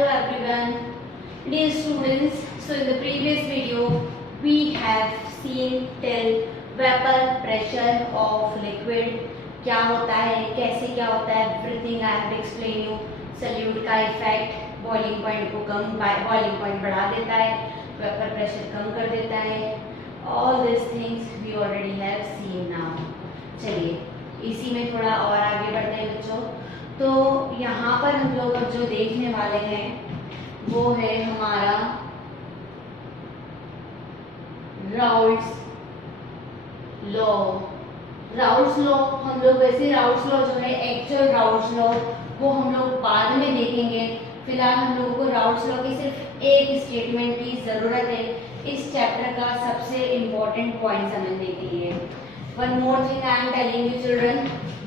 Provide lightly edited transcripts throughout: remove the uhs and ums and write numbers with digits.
Hello everyone, dear students. So in the previous video we have seen till vapor pressure of liquid क्या होता है, कैसे क्या होता है, everything I have explained you. Solute का इफेक्ट बॉइलिंग पॉइंट को कम बॉइलिंग पॉइंट बढ़ा देता है, वेपर प्रेशर कम कर देता है. All these things we already have seen now. चलिए इसी में थोड़ा और आगे बढ़ते हैं बच्चों. तो यहाँ पर हम लोग अब जो देखने वाले हैं वो है हमारा राउल्ट्स लॉ. राउल्ट्स लॉ हम लोग वैसे राउल्ट्स लॉ जो है एक्चुअल राउल्ट्स लॉ वो हम लोग बाद में देखेंगे. फिलहाल हम लोगों को राउल्ट्स लॉ की सिर्फ एक स्टेटमेंट की ज़रूरत है इस चैप्टर का सबसे इम्पोर्टेंट पॉइंट समझने के लिए. One more thing I am telling you children,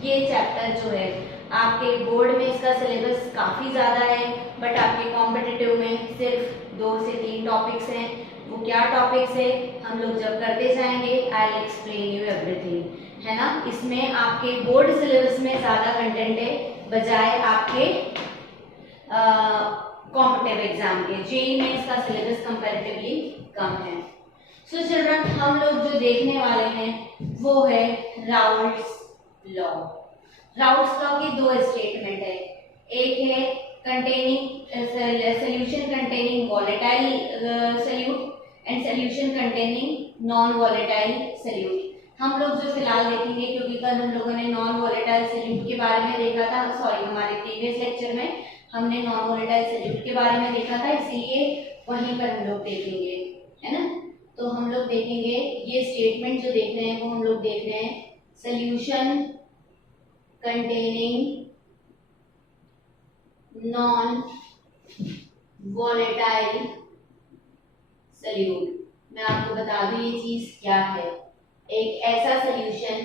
ये चैप्टर जो है आपके बोर्ड में इसका सिलेबस काफ़ी ज़्यादा है, बट आपके कॉम्पिटिटिव में सिर्फ 2 से 3 टॉपिक्स हैं. वो क्या टॉपिक्स है हम लोग जब करते जाएंगे I will explain you everything, है ना. इसमें आपके बोर्ड सिलेबस में ज़्यादा कंटेंट है बजाय आपके कॉम्पिटिटिव एग्जाम के. जेईई में इसका सिलेबस कंपैरेटिवली कम है. सो चिल्ड्रन हम लोग जो देखने वाले हैं वो है राउल्ट्स लॉ. राउल्ट्स लॉ की 2 स्टेटमेंट है. एक है containing solution containing volatile solute and solution containing non volatile solute. हम लोग जो फिलहाल देखेंगे क्योंकि कल हम लोगों ने नॉन वोलेटाइल सॉल्यूट के बारे में देखा था, सॉरी हमारे प्रीवियस लेक्चर में हमने नॉन वोलेटाइल सॉल्यूट के बारे में देखा था, इसीलिए वहीं पर हम लोग देखेंगे, है ना. तो हम लोग देखेंगे ये स्टेटमेंट जो देख रहे हैं वो हम लोग देख रहे हैं सॉल्यूशन containing non-volatile solute. मैं आपको बता दूं ये चीज क्या है. एक ऐसा सॉल्यूशन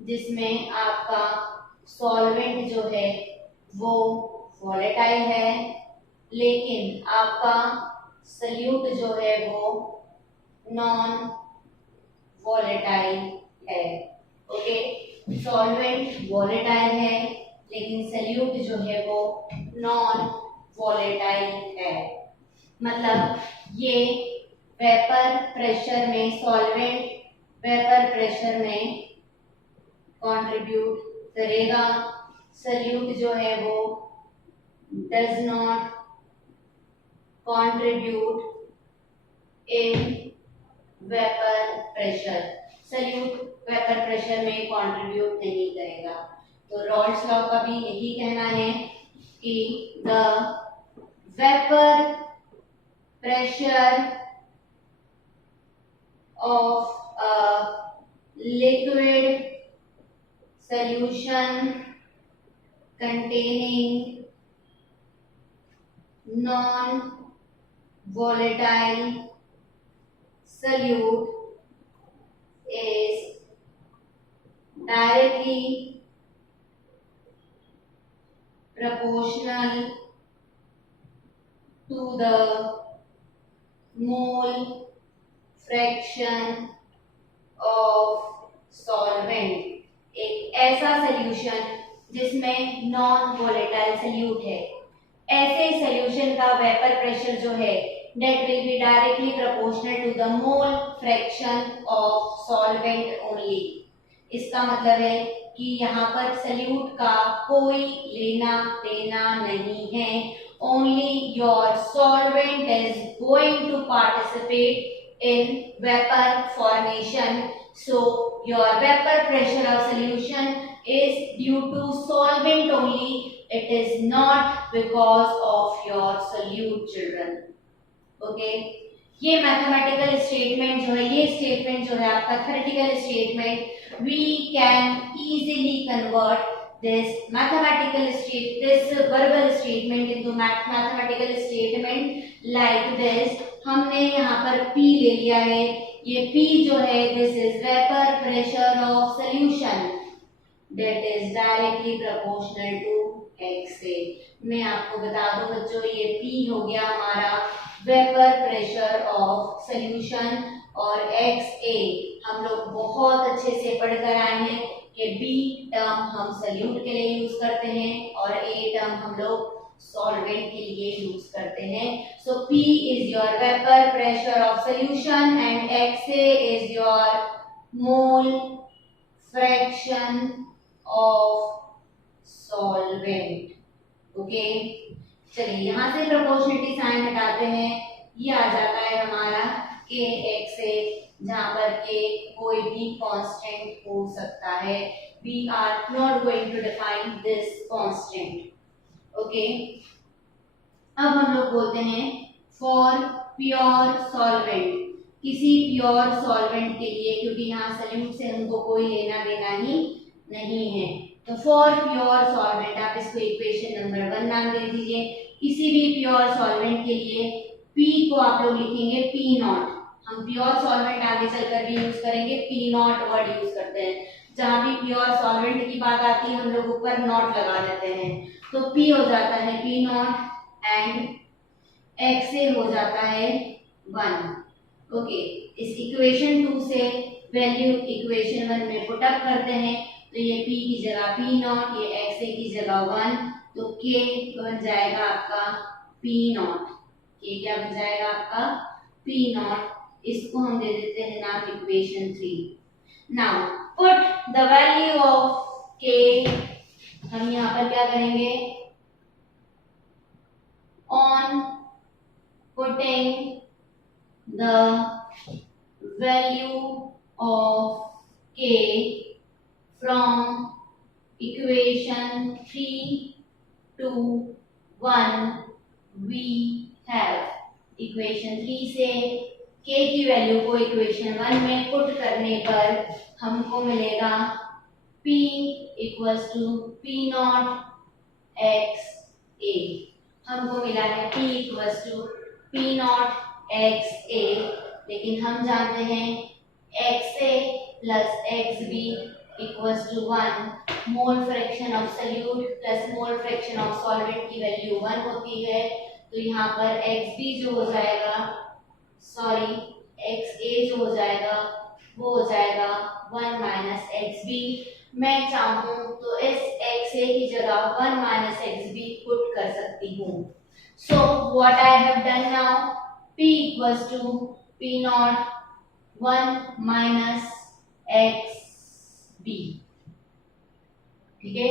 जिसमें आपका सॉल्वेंट जो है वो वोलेटाइल है लेकिन आपका सॉल्यूट जो है वो नॉन वोलेटाइल है. ओके, सॉल्वेंट वोलेटाइल है लेकिन सॉल्यूट जो है वो नॉन वोलेटाइल है. मतलब ये वेपर प्रेशर में सॉल्वेंट वेपर प्रेशर में कंट्रीब्यूट करेगा. सॉल्यूट जो है वो does not contribute in vapour pressure. Solute vapour pressure में कंट्रीब्यूट नहीं करेगा. तो राउल्ट्स लॉ का भी यही कहना है कि the vapour pressure of a liquid solution containing non volatile solute is directly proportional to the mole fraction of solvent. एक ऐसा सॉल्यूशन जिसमें नॉन वोलेटाइल सॉल्यूट है, ऐसे सॉल्यूशन का वेपर प्रेशर जो है that will be directly proportional to the mole fraction of solvent only. इसका मतलब है कि यहाँ पर सॉल्यूट का कोई लेना देना नहीं है. Only your solvent is going to participate in vapor formation. So your vapor pressure of solution is due to solvent only. It is not because of your solute, children. Okay, ये mathematical statement जो है ये statement जो है आपका theoretical statement we can easily convert this verbal statement into mathematical statement like this. हमने यहाँ पर P ले लिया है. ये P जो है this is vapour pressure of solution that is directly proportional to XA. मैं आपको बता दूं बच्चों ये P हो गया हमारा वेपर प्रेशर ऑफ सॉल्यूशन और XA हम लोग बहुत अच्छे से पढ़कर आए हैं ये बी टर्म हम सल्यूट के लिए यूज करते हैं और ए टर्म हम लोग सॉल्वेंट के लिए यूज करते हैं. सो P is your vapour pressure of solution and XA is your mole fraction of solvent. Okay, चलिए यहाँ से प्रोपोर्शनलिटी साइन हटाते हैं. ये आ जाता है हमारा KXA, जहाँ पर K कोई भी कांस्टेंट हो सकता है. We are not going to define this constant. Okay, अब हम लोग बोलते हैं फॉर प्योर सॉल्वेंट. किसी प्योर सॉल्वेंट के लिए, क्योंकि यहाँ सॉल्यूट से हमको कोई लेना देना ही नहीं है, तो फॉर प्योर सॉल्वेंट आप इसको इक्वेशन नंबर 1 नाम दे दीजिए. किसी भी प्योर सॉल्वेंट के लिए P को आप लोग लिखेंगे P नॉट. हम प्योर सॉल्वेंट आगे चलकर भी यूज करेंगे, P नॉट वर्ड यूज करते हैं. जहाँ भी प्योर सॉल्वेंट की बात आती है हम लोग ऊपर नॉट लगा देते हैं. तो P हो जाता है P नॉट एंड XA हो जाता है 1. ओके, इस इक्वेशन 2 से वैल्यू इक्वेशन 1 में पुट अप करते हैं. तो ये P की जगह P नॉट, ये XA की जगह 1, तो K बन जाएगा आपका P नॉट. K क्या बन जाएगा आपका P नॉट. इसको हम दे देते हैं नाम equation 3. Now put the value of K. हम यहाँ पर क्या करेंगे, on putting the value of K from equation 3 to 1 we have equation 3 से K की वैल्यू को इक्वेशन 1 में पुट करने पर हमको मिलेगा P equals to P not XA. हमको मिला है P equals to P not XA, लेकिन हम जानते हैं XA plus XB equals to 1. Mole fraction of solute plus mole fraction of solvent की वैल्यू 1 होती है. तो यहाँ पर XB जो हो जाएगा, सॉरी XA जो हो जाएगा वो हो जाएगा 1 माइनस XB. मैं चाहूँ तो इस XA की जगह 1 माइनस XB पुट कर सकती हूँ. So what I have done now, P equals to P naught 1 minus XB. ठीक है,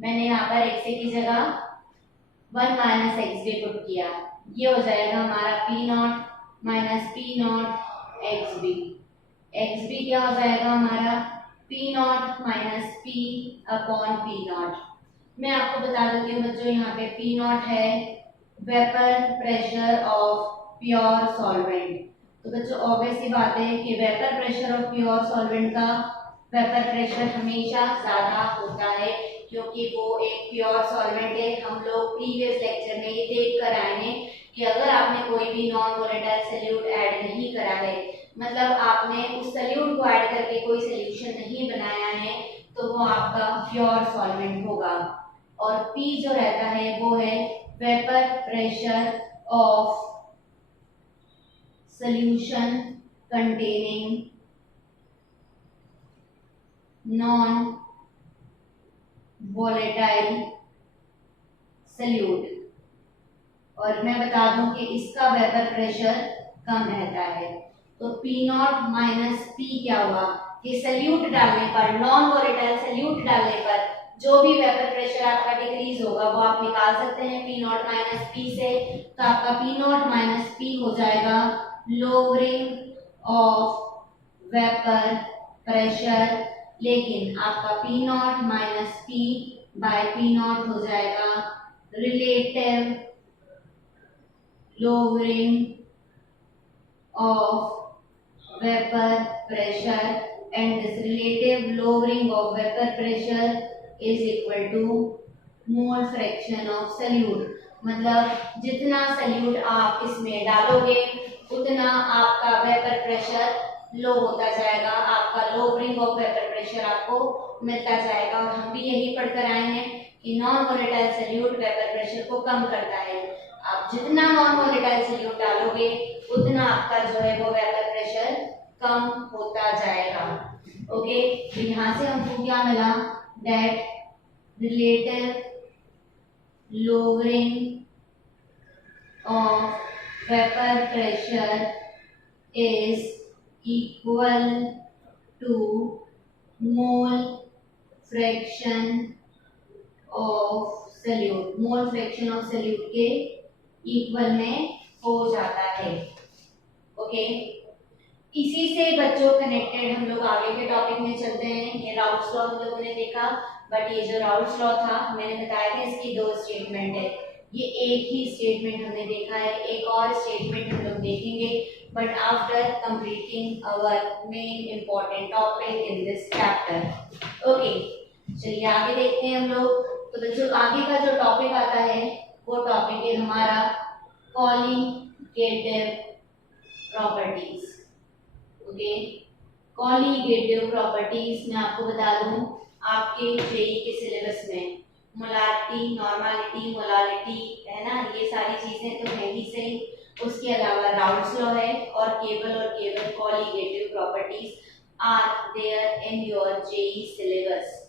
मैंने यहाँ पर XA की जगह 1 माइनस XB पुट किया. ये हो जाएगा हमारा P not minus P not XB. XB क्या हो जाएगा हमारा P not minus P upon P not. मैं आपको बता देती हूँ बच्चों, यहाँ पे P नॉट है vapour pressure of pure solvent. तो बच्चों ऑब्वियस सी बात है कि vapour pressure of pure solvent का वेपर प्रेशर हमेशा ज्यादा होता है, क्योंकि वो एक प्योर सॉल्वेंट है. हम लोग प्रीवियस लेक्चर में ये देख कर आए हैं कि अगर आपने कोई भी नॉन वोलेटाइल सॉल्यूट ऐड नहीं करा है, मतलब आपने उस सॉल्यूट को ऐड करके कोई सॉल्यूशन नहीं बनाया है, तो वो आपका प्योर सॉल्वेंट होगा. और P जो रहता है वो है vapour pressure of solution containing non volatile solute. और मैं बता दूं कि इसका वेपर प्रेशर कम रहता है. तो P नॉट माइनस P क्या हुआ कि सल्यूट डालने पर, नॉन वोलेटाइल सल्यूट डालने पर जो भी वेपर प्रेशर आपका डिक्रीज होगा वो आप निकाल सकते हैं P नॉट माइनस P से. तो आपका P नॉट माइनस P हो जाएगा lowering of vapor pressure, लेकिन आपका P not minus P by P not हो जाएगा relative lowering of vapor pressure, and this relative lowering of vapor pressure is equal to mole fraction of solute. मतलब जितना salute आप इसमें डालोगे उतना आपका वेपर प्रेशर लो होता जाएगा, आपका लोअरिंग ऑफ वेपर प्रेशर आपको मिलता जाएगा. और हम भी यही पढ़कर आए हैं कि non volatile solute vapour pressure को कम करता है. आप जितना नॉन वोलेटाइल सल्यूट डालोगे उतना आपका जो है वो वेपर प्रेशर कम होता जाएगा. ओके, तो यहाँ से हमको क्या मिला, that relative lowering of vapor pressure is equal to mole fraction of solute, mole fraction of solute के इक्वल में हो जाता है। ओके, इसी से बच्चों कनेक्टेड हम लोग आगे के टॉपिक में चलते हैं। ये राउल्ट्स लॉ हम लोगों ने देखा, बट ये जो राउल्ट्स लॉ था मैंने बताया था इसकी दो स्टेटमेंट है, ये एक ही स्टेटमेंट हमने देखा है, एक और स्टेटमेंट हम लोग देखेंगे but after completing our main important topic in this chapter. Okay, चलिए आगे देखते हैं हम लोग। तो बच्चों आगे का जो टॉपिक आता है वो टॉपिक है हमारा colligative properties. Okay, colligative properties मैं आपको बता दूं आपके जेई के सिलेबस में मोलारिटी, नॉर्मलिटी, मोलालिटी है ना, ये सारी चीजें तो है ही सही, उसके अलावा राउल्ट्स लॉ है और केवल colligative properties are there in your JEE syllabus.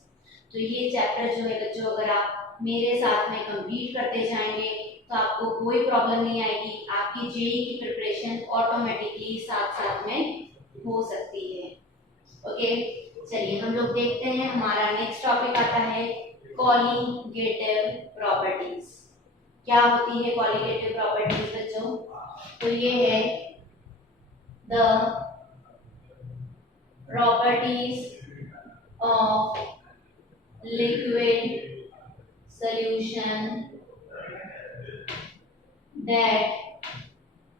तो ये चैप्टर जो है बच्चों अगर आप मेरे साथ में कंप्लीट करते जाएंगे तो आपको कोई प्रॉब्लम नहीं आएगी, आपकी जेई की प्रिपरेशन ऑटोमेटिकली साथ साथ में हो सकती है। ओके, चलिए हम लोग देखते हैं हमारा नेक्स्ट टॉपिक आता है कॉलीगेटिव प्रॉपर्टीज। क्या होती है कॉलीगेटिव प्रॉपर्टीज बच्चों? तो ये है the properties of liquid solution that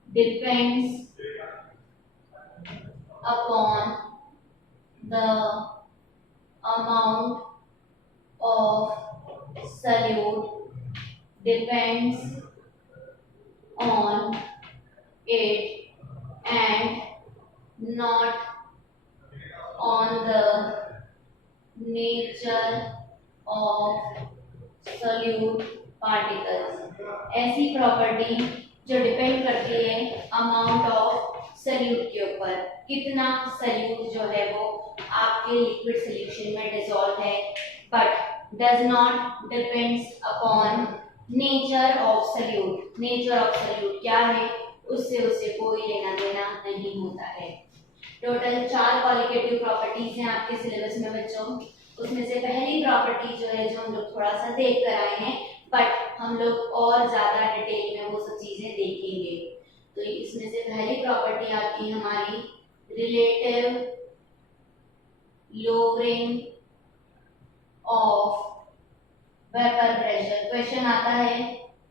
depends upon the amount of solute depends on it and not on the nature of solute particles। ऐसी प्रॉपर्टी जो डिपेंड करती है अमाउंट ऑफ सल्यूट के ऊपर, कितना सल्यूट जो है वो आपके लिक्विड सॉल्यूशन में डिसॉल्व है, but does not depends upon nature of solute. Nature of solute क्या है उससे कोई लेना देना नहीं होता है। टोटल 4 कॉलीगेटिव प्रॉपर्टीज हैं आपके सिलेबस में बच्चों। उसमें से पहली प्रॉपर्टी जो है जो हम लोग थोड़ा सा देख कर आए हैं, बट हम लोग और ज्यादा डिटेल में वो सब चीजें देखेंगे। तो इसमें से पहली प्रॉपर्टी आती है हमारी relative lowering of vapour pressure. Question आता है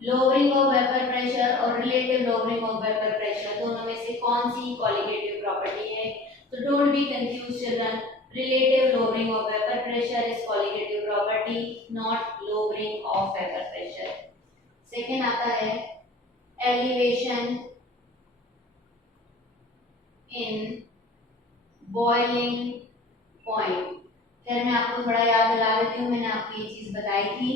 लोअरिंग ऑफ वेपर प्रेशर और relative lowering of vapour pressure दोनों में से कौन सी कॉलीगेटिव प्रॉपर्टी है? तो don't be confuse children, relative lowering of vapor pressure is colligative property, not lowering of vapor pressure। Second आता है elevation in boiling point। फिर मैं आपको थोड़ा याद दिला देती हूँ, मैंने आपको ये चीज बताई थी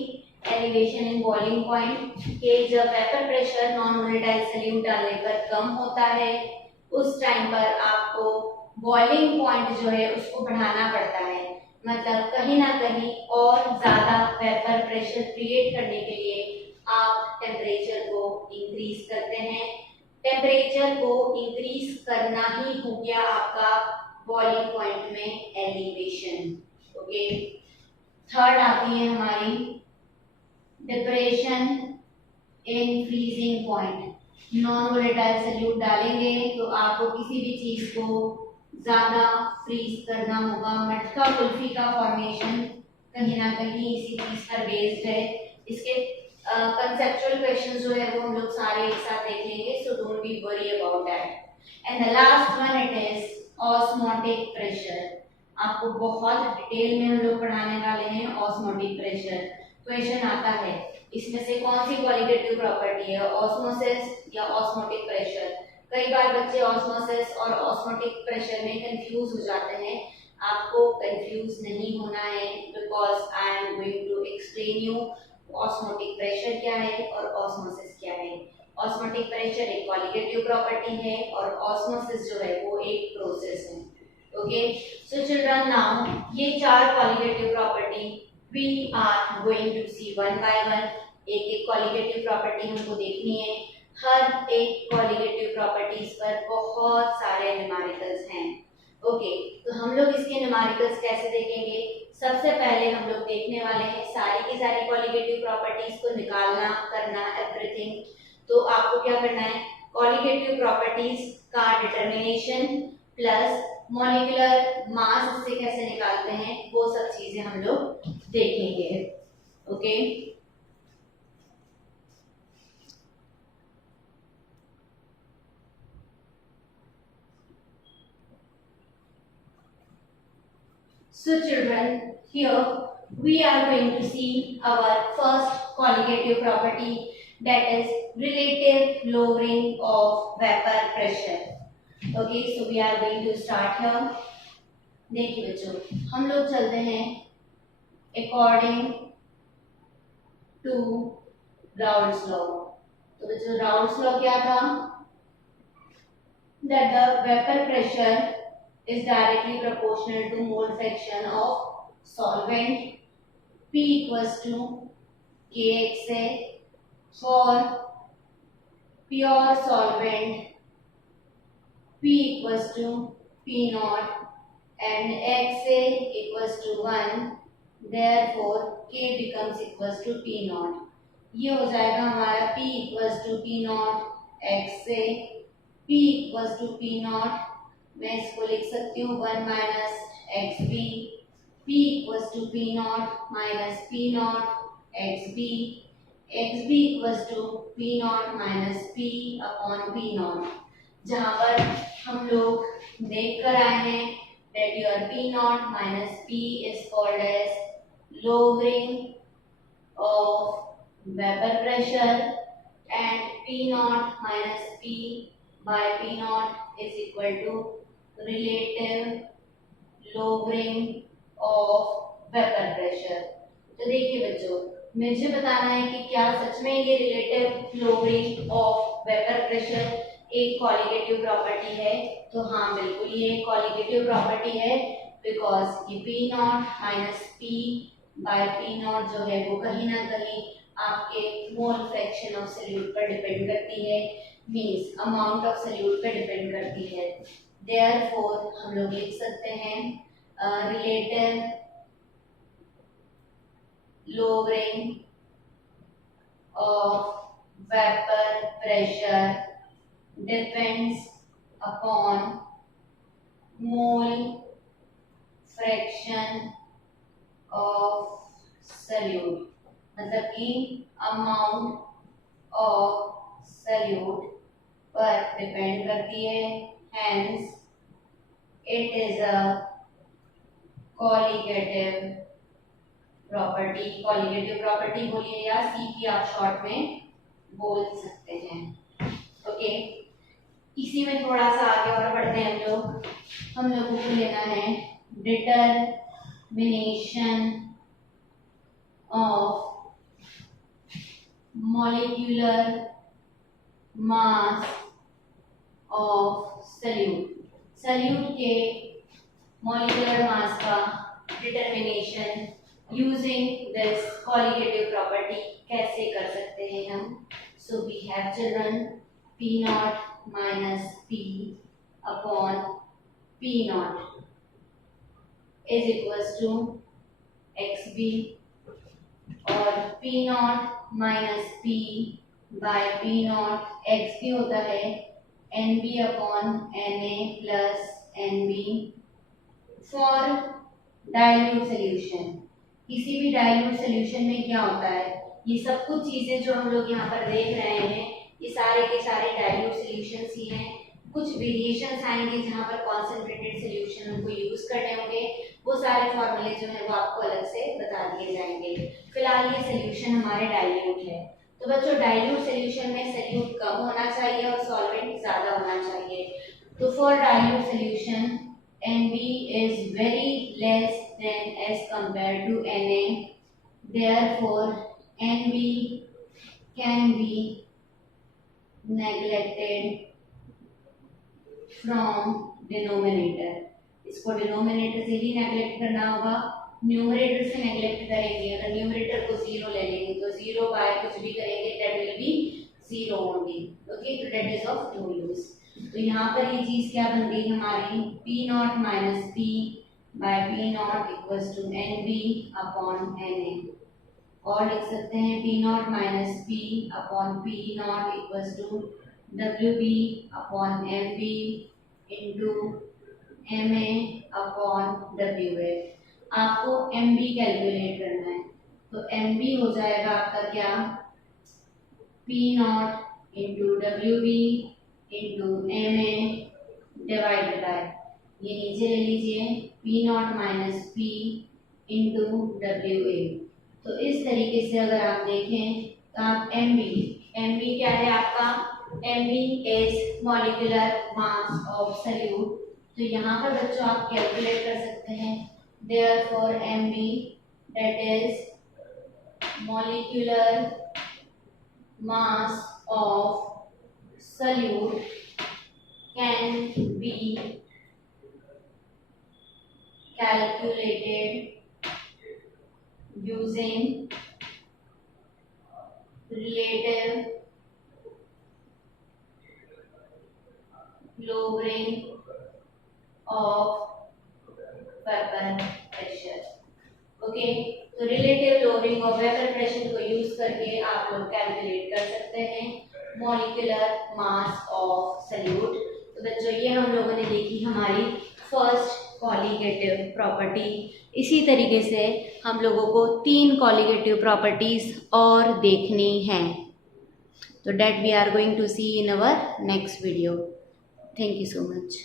एलिवेशन इन बॉइलिंग पॉइंट के जब vapour pressure non volatile solute डालने पर कम होता है उस टाइम पर आपको बॉइलिंग पॉइंट जो है उसको बढ़ाना पड़ता है, मतलब कहीं ना कहीं और ज्यादा वेपर प्रेशर क्रिएट करने के लिए आप टेम्परेचर को इंक्रीज करते हैं। टेम्परेचर को इंक्रीज करना ही हो गया आपका बॉइलिंग पॉइंट में एलिवेशन। ओके, थर्ड आती है हमारी depression in freezing point. Non volatile solute डालेंगे तो आपको किसी भी चीज को ज्यादा फ्रीज करना होगा। मटका कुल्फी का फॉर्मेशन कहीं ना कहीं इसी चीज पर बेस्ड है। इसके कंसेप्चुअल क्वेश्चंस जो है वो हम लोग सारे एक साथ देख लेंगे, so don't be worry about that. And the last one it is osmotic pressure. आपको बहुत डिटेल में हम लोग पढ़ाने वाले हैं ऑस्मोटिक प्रेशर। क्वेश्चन आता है इसमें से कौन सी क्वालिटेटिव प्रॉपर्टी है, ऑस्मोसिस या ऑस्मोटिक प्रेशर। कई बार बच्चे ऑस्मोसिस और ऑस्मोटिक प्रेशर में कंफ्यूज हो जाते हैं। आपको कंफ्यूज नहीं होना है because I am going to explain you osmotic pressure क्या है और ऑस्मोसिस क्या है। ऑस्मोटिक प्रेशर एक क्वालिटेटिव प्रॉपर्टी है और ऑस्मोसिस जो है वो एक प्रोसेस है। Okay, so children, now ये चार qualitative property we are going to see one by one. एक एक qualitative property हमको देखनी है. हर एक qualitative properties पर बहुत सारे numericals हैं. ओके, तो हम लोग इसके न्यूमेरिकल्स कैसे देखेंगे? सबसे पहले हम लोग देखने वाले हैं सारी की सारी क्वालिटेटिव प्रॉपर्टीज को निकालना, करना, एवरीथिंग. तो आपको क्या करना है? क्वालिटेटिव प्रॉपर्टीज का डिटर्मिनेशन प्लस मॉलिक्यूलर मास इससे कैसे निकालते हैं, वो सब चीजें हम लोग देखेंगे. Okay, so children, here we are going to see our first qualitative property, that is relative lowering of vapor pressure. Okay, so we are going to start here. देखिए बच्चों, हम लोग चलते हैं according to Raoult's law. तो बच्चों Raoult's law क्या था? That the vapor pressure is directly proportional to mole fraction of solvent. P equals to kxa for pure solvent. P equals to P naught and xa equals to 1. Therefore K becomes equals to P naught. ये हो जाएगा हमारा P equals to P naught xa. P equals to P naught, मैं इसको लिख सकती हूँ 1 minus X B. P equals to P naught minus P naught xb. xb equals to P naught minus P upon P naught. जहाँ पर हम लोग देख कर आए हैं that your P naught minus P is called as lowering of vapor pressure and P naught minus P by P naught is equal to relative lowering of vapor pressure. तो देखिए बच्चों, मुझे बताना है कि क्या सच में ये relative lowering of vapour pressure एक क्वालिटेटिव प्रॉपर्टी है? तो हाँ, बिल्कुल ये क्वालिटेटिव प्रॉपर्टी है, बिकॉज ये P not minus P by P not जो है वो कहीं ना कहीं आपके मोल फ्रैक्शन ऑफ सॉल्यूट पर डिपेंड करती है, मींस अमाउंट ऑफ सॉल्यूट पर डिपेंड करती है. देयरफॉर हम लोग लिख सकते हैं relative lowering of vapor pressure depends upon mole fraction of solute. मतलब कि अमाउंट ऑफ सॉल्यूट पर डिपेंड करती है, hence it is a qualitative property. qualitative property बोलिए या C की आप शॉर्ट में बोल सकते हैं. ओके, इसी में थोड़ा सा आगे और बढ़ते हैं हम लोगों को लेना है determination of molecular mass of solute. Solute के molecular mass का determination using this qualitative property कैसे कर सकते हैं हम? So we have children P naught minus P upon P naught is equals to XB और P naught minus P by P naught XB होता है NB upon Na plus NB for dilute solution. किसी भी dilute solution में क्या होता है, ये सब कुछ चीजें जो हम लोग यहाँ पर देख रहे हैं ये सारे के सारे डाइल्यूट सॉल्यूशंस ही हैं. कुछ वेरिएशंस आएंगे जहाँ पर कॉन्सेंट्रेटेड सॉल्यूशन हमको यूज करने होंगे, वो सारे फॉर्मूले जो है वो आपको अलग से बता दिए जाएंगे. फिलहाल ये सॉल्यूशन हमारे डाइल्यूट है. तो बच्चों डाइल्यूट सॉल्यूशन में सॉल्यूट कम होना चाहिए और सॉल्वेंट ज्यादा होना चाहिए. तो for dilute solution NB is very less than as compared to Na. Therefore, NB can be neglected from denominator. इसको डिनोमिनेटर से ही नेगलेक्ट करना होगा, न्यूमरेटर से नेगलेक्ट करेंगे, अगर न्यूमरेटर को 0 ले लेंगे तो 0 बाय कुछ भी करेंगे that will be 0 only. Okay, तो that is of no use. तो यहाँ पर ये चीज क्या बन गई हमारी, P not minus P by P naught equals to N B upon N A, और लिख सकते हैं P not minus P upon P naught equals to W B upon M B into M A upon W A. आपको M B calculate करना है, तो M B हो जाएगा आपका क्या, P not into W B into M A divided by, ये नीचे ले लीजिए, P not minus P into W A. तो इस तरीके से अगर आप देखें तो आप एम बी क्या है आपका, M B is molecular mass of solute. तो यहाँ पर बच्चों आप कैलकुलेट कर सकते हैं, therefore M B that is molecular mass of solute can be calculated using relative lowering of vapour pressure. Okay, तो relative lowering of vapour pressure को यूज करके आप लोग कैलकुलेट कर सकते हैं मॉलिक्यूलर मास ऑफ सॉल्यूट। तो बच्चों ये हम लोगों ने देखी हमारी फर्स्ट कॉलिगेटिव प्रॉपर्टी। इसी तरीके से हम लोगों को 3 कॉलिगेटिव प्रॉपर्टीज और देखनी हैं, तो that we are going to see in our next video. Thank you so much.